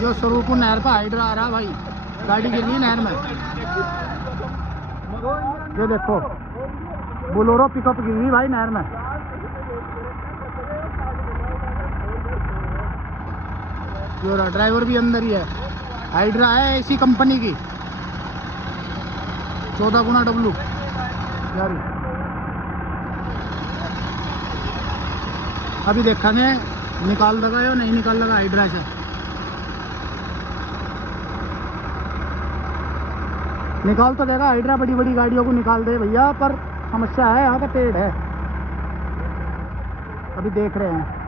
जो स्वरूपुर नहर पर हाइड्रा आ रहा भाई, गाड़ी गिर रही नहर में। ये देखो बोलोरो पिकअप गिर रही भाई नहर में। ये रहा ड्राइवर भी अंदर ही है। हाइड्रा है इसी कंपनी की, 14x W यार। अभी देखा ने निकाल लगा या नहीं निकाल लगा हाइड्रा से। निकाल तो देगा हाइड्रा, बड़ी बड़ी गाड़ियों को निकाल दे भैया, पर समस्या है यहाँ पे पेड़ है, अभी देख रहे हैं।